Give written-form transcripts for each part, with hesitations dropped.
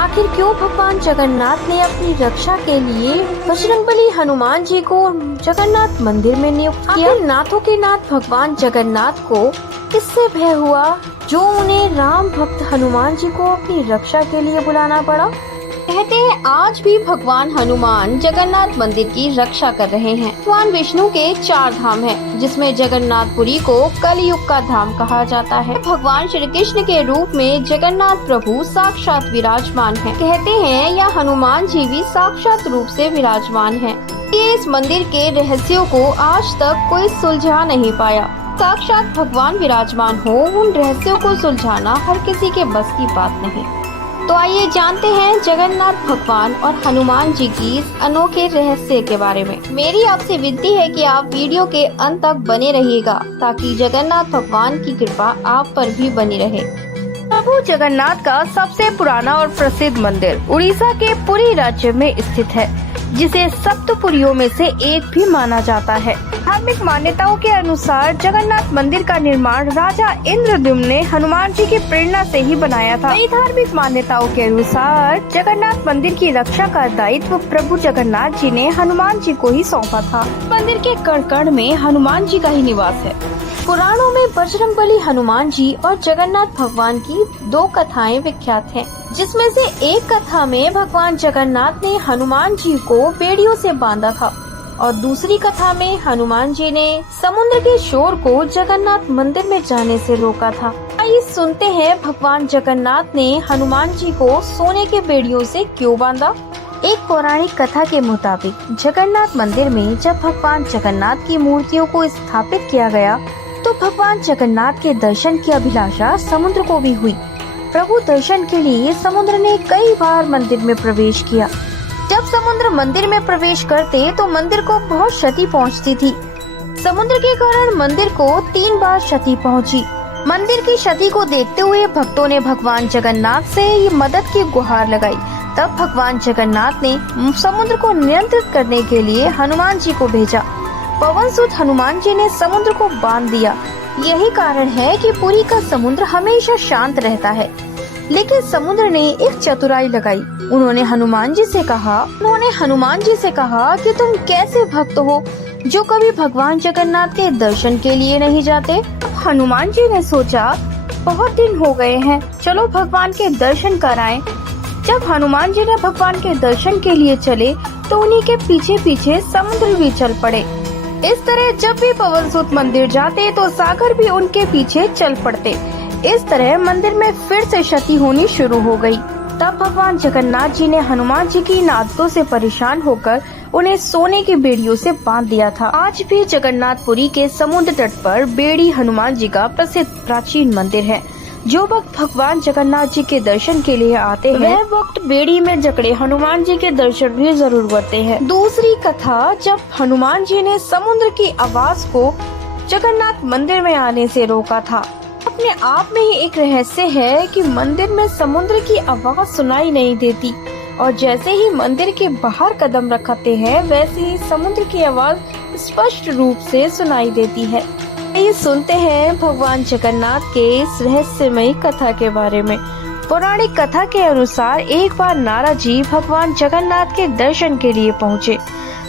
आखिर क्यों भगवान जगन्नाथ ने अपनी रक्षा के लिए बजरंगबली हनुमान जी को जगन्नाथ मंदिर में नियुक्त किया? आखिर नाथों के नाथ भगवान जगन्नाथ को किससे भय हुआ जो उन्हें राम भक्त हनुमान जी को अपनी रक्षा के लिए बुलाना पड़ा? कहते हैं आज भी भगवान हनुमान जगन्नाथ मंदिर की रक्षा कर रहे हैं। भगवान विष्णु के 4 धाम हैं, जिसमें जगन्नाथपुरी को कलयुग का धाम कहा जाता है। भगवान श्री कृष्ण के रूप में जगन्नाथ प्रभु साक्षात विराजमान हैं। कहते हैं या हनुमान जी भी साक्षात रूप से विराजमान हैं। ये इस मंदिर के रहस्यों को आज तक कोई सुलझा नहीं पाया। साक्षात भगवान विराजमान हो, उन रहस्यों को सुलझाना हर किसी के बस की बात नहीं। तो आइए जानते हैं जगन्नाथ भगवान और हनुमान जी की इस अनोखे रहस्य के बारे में। मेरी आपसे विनती है कि आप वीडियो के अंत तक बने रहिएगा ताकि जगन्नाथ भगवान की कृपा आप पर भी बनी रहे। प्रभु जगन्नाथ का सबसे पुराना और प्रसिद्ध मंदिर उड़ीसा के पुरी राज्य में स्थित है, जिसे सप्तपुरियों में से एक भी माना जाता है। धार्मिक मान्यताओं के अनुसार जगन्नाथ मंदिर का निर्माण राजा इंद्रद्युम्न ने हनुमान जी की प्रेरणा से ही बनाया था। कई धार्मिक मान्यताओं के अनुसार जगन्नाथ मंदिर की रक्षा का दायित्व प्रभु जगन्नाथ जी ने हनुमान जी को ही सौंपा था। मंदिर के कण कण में हनुमान जी का ही निवास है। पुराणों में बजरंगबली हनुमान जी और जगन्नाथ भगवान की 2 कथाएं विख्यात हैं, जिसमें से एक कथा में भगवान जगन्नाथ ने हनुमान जी को बेड़ियों से बांधा था और दूसरी कथा में हनुमान जी ने समुद्र के शोर को जगन्नाथ मंदिर में जाने से रोका था। आइए सुनते हैं भगवान जगन्नाथ ने हनुमान जी को सोने के बेड़ियों से क्यों बांधा। एक पौराणिक कथा के मुताबिक जगन्नाथ मंदिर में जब भगवान जगन्नाथ की मूर्तियों को स्थापित किया गया तो भगवान जगन्नाथ के दर्शन की अभिलाषा समुद्र को भी हुई। प्रभु दर्शन के लिए समुद्र ने कई बार मंदिर में प्रवेश किया। जब समुद्र मंदिर में प्रवेश करते तो मंदिर को बहुत क्षति पहुंचती थी। समुद्र के कारण मंदिर को 3 बार क्षति पहुंची। मंदिर की क्षति को देखते हुए भक्तों ने भगवान जगन्नाथ से मदद की गुहार लगाई। तब भगवान जगन्नाथ ने समुद्र को नियंत्रित करने के लिए हनुमान जी को भेजा। पवन सुत हनुमान जी ने समुद्र को बांध दिया। यही कारण है कि पुरी का समुद्र हमेशा शांत रहता है। लेकिन समुद्र ने एक चतुराई लगाई। उन्होंने हनुमान जी से कहा कि तुम कैसे भक्त हो जो कभी भगवान जगन्नाथ के दर्शन के लिए नहीं जाते। हनुमान जी ने सोचा बहुत दिन हो गए हैं, चलो भगवान के दर्शन कराएं। जब हनुमान जी ने भगवान के दर्शन के लिए चले तो उन्हीं के पीछे पीछे समुद्र भी चल पड़े। इस तरह जब भी पवन सुत मंदिर जाते तो सागर भी उनके पीछे चल पड़ते। इस तरह मंदिर में फिर से क्षति होनी शुरू हो गई। तब भगवान जगन्नाथ जी ने हनुमान जी की इन आदतों से परेशान होकर उन्हें सोने की बेड़ियों से बांध दिया था। आज भी जगन्नाथपुरी के समुद्र तट पर बेड़ी हनुमान जी का प्रसिद्ध प्राचीन मंदिर है। जो भक्त भगवान जगन्नाथ जी के दर्शन के लिए आते हैं वह वक्त बेड़ी में जकड़े हनुमान जी के दर्शन भी जरूर करते हैं। दूसरी कथा, जब हनुमान जी ने समुद्र की आवाज को जगन्नाथ मंदिर में आने से रोका था। अपने आप में ही एक रहस्य है कि मंदिर में समुद्र की आवाज सुनाई नहीं देती और जैसे ही मंदिर के बाहर कदम रखते हैं वैसे ही समुद्र की आवाज स्पष्ट रूप से सुनाई देती है। ये सुनते हैं भगवान जगन्नाथ के इस रहस्यमयी कथा के बारे में। पौराणिक कथा के अनुसार एक बार नारद जी भगवान जगन्नाथ के दर्शन के लिए पहुँचे,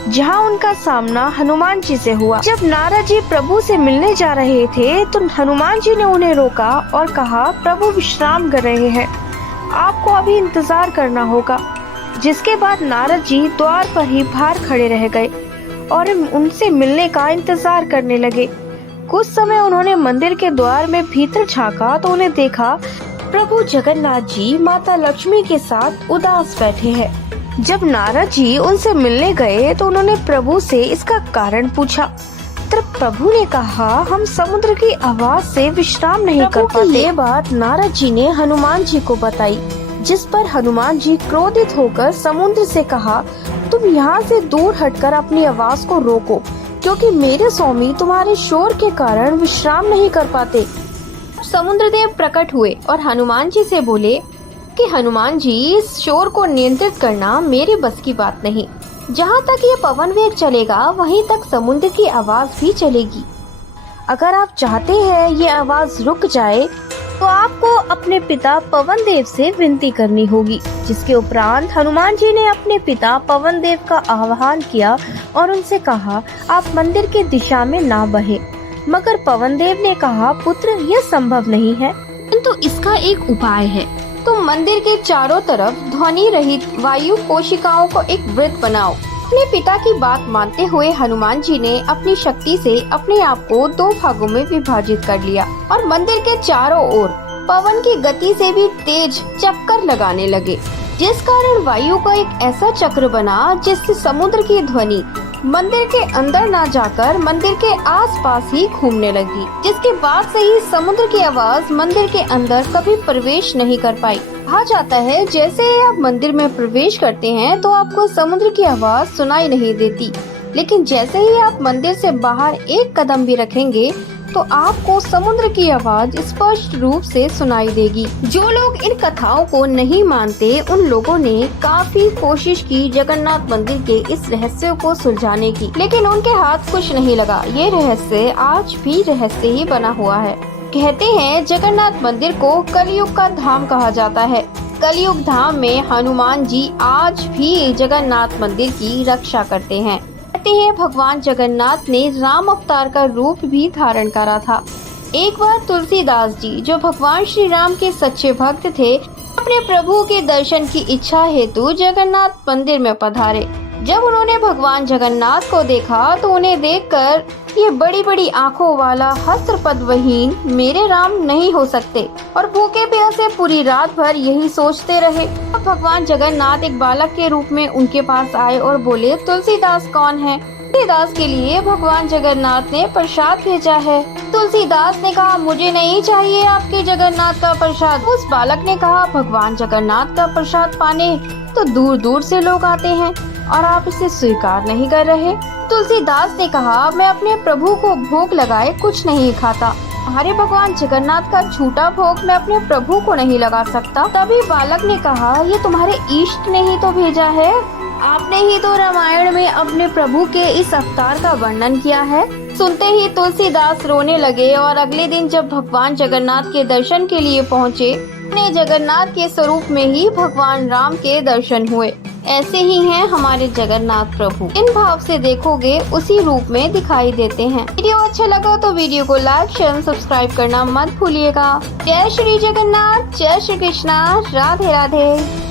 जहां उनका सामना हनुमान जी से हुआ। जब नारद जी प्रभु से मिलने जा रहे थे तो हनुमान जी ने उन्हें रोका और कहा, प्रभु विश्राम कर रहे हैं, आपको अभी इंतजार करना होगा। जिसके बाद नारद जी द्वार पर ही बाहर खड़े रह गए और उनसे मिलने का इंतजार करने लगे। कुछ समय उन्होंने मंदिर के द्वार में भीतर झांका तो उन्हें देखा प्रभु जगन्नाथ जी माता लक्ष्मी के साथ उदास बैठे हैं। जब नारद जी उनसे मिलने गए तो उन्होंने प्रभु से इसका कारण पूछा। तब प्रभु ने कहा, हम समुद्र की आवाज से विश्राम नहीं कर पाते। ये बात नारद जी ने हनुमान जी को बताई, जिस पर हनुमान जी क्रोधित होकर समुद्र से कहा, तुम यहाँ से दूर हटकर अपनी आवाज को रोको, क्योंकि मेरे स्वामी तुम्हारे शोर के कारण विश्राम नहीं कर पाते। समुद्र देव प्रकट हुए और हनुमान जी से बोले कि हनुमान जी, इस शोर को नियंत्रित करना मेरे बस की बात नहीं। जहाँ तक ये पवन वेग चलेगा वहीं तक समुद्र की आवाज भी चलेगी। अगर आप चाहते हैं ये आवाज रुक जाए तो आपको अपने पिता पवन देव से विनती करनी होगी। जिसके उपरांत हनुमान जी ने अपने पिता पवन देव का आह्वान किया और उनसे कहा, आप मंदिर की दिशा में ना बहे। मगर पवन देव ने कहा, पुत्र यह संभव नहीं है, किंतु इसका एक उपाय है। तुम मंदिर के चारों तरफ ध्वनि रहित वायु कोशिकाओं को एक वृत्त बनाओ। अपने पिता की बात मानते हुए हनुमान जी ने अपनी शक्ति से अपने आप को 2 भागों में विभाजित कर लिया और मंदिर के चारों ओर पवन की गति से भी तेज चक्कर लगाने लगे, जिस कारण वायु का एक ऐसा चक्र बना जिससे समुद्र की ध्वनि मंदिर के अंदर ना जाकर मंदिर के आसपास ही घूमने लगी, जिसके बाद से ही समुद्र की आवाज मंदिर के अंदर कभी प्रवेश नहीं कर पाई। कहा जाता है जैसे ही आप मंदिर में प्रवेश करते हैं तो आपको समुद्र की आवाज सुनाई नहीं देती, लेकिन जैसे ही आप मंदिर से बाहर एक कदम भी रखेंगे तो आपको समुद्र की आवाज स्पष्ट रूप से सुनाई देगी। जो लोग इन कथाओं को नहीं मानते उन लोगों ने काफी कोशिश की जगन्नाथ मंदिर के इस रहस्य को सुलझाने की, लेकिन उनके हाथ कुछ नहीं लगा। ये रहस्य आज भी रहस्य ही बना हुआ है। कहते हैं जगन्नाथ मंदिर को कलयुग का धाम कहा जाता है। कलयुग धाम में हनुमान जी आज भी जगन्नाथ मंदिर की रक्षा करते हैं। कहते हैं भगवान जगन्नाथ ने राम अवतार का रूप भी धारण करा था। एक बार तुलसीदास जी, जो भगवान श्री राम के सच्चे भक्त थे, अपने प्रभु के दर्शन की इच्छा हेतु जगन्नाथ मंदिर में पधारे। जब उन्होंने भगवान जगन्नाथ को देखा तो उन्हें देखकर ये बड़ी बड़ी आँखों वाला हस्त्र पद्महीन मेरे राम नहीं हो सकते और भूखे प्यासे पूरी रात भर यही सोचते रहे। अब भगवान जगन्नाथ एक बालक के रूप में उनके पास आए और बोले, तुलसीदास कौन है? तुलसीदास के लिए भगवान जगन्नाथ ने प्रसाद भेजा है। तुलसीदास ने कहा, मुझे नहीं चाहिए आपके जगन्नाथ का प्रसाद। उस बालक ने कहा, भगवान जगन्नाथ का प्रसाद पाने तो दूर दूर से लोग आते हैं और आप इसे स्वीकार नहीं कर रहे। तुलसीदास ने कहा, मैं अपने प्रभु को भोग लगाए कुछ नहीं खाता। हमारे भगवान जगन्नाथ का झूठा भोग मैं अपने प्रभु को नहीं लगा सकता। तभी बालक ने कहा, ये तुम्हारे इष्ट ने ही तो भेजा है। आपने ही तो रामायण में अपने प्रभु के इस अवतार का वर्णन किया है। सुनते ही तुलसीदास रोने लगे और अगले दिन जब भगवान जगन्नाथ के दर्शन के लिए पहुँचे, उन्हें जगन्नाथ के स्वरूप में ही भगवान राम के दर्शन हुए। ऐसे ही हैं हमारे जगन्नाथ प्रभु। इन भाव से देखोगे उसी रूप में दिखाई देते हैं। वीडियो अच्छा लगा तो वीडियो को लाइक शेयर सब्सक्राइब करना मत भूलिएगा। जय श्री जगन्नाथ, जय श्री कृष्णा, राधे राधे।